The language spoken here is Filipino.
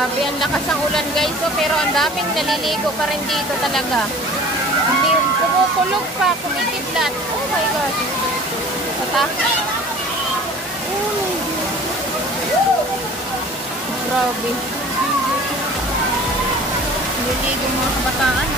Grabe, ang lakas ng ulan guys. So, pero ang daming naliligo pa rin dito talaga. Hindi, kumukulog pa, kumikidlat. Oh my gosh. Grabe. Naliligo mga kabataan.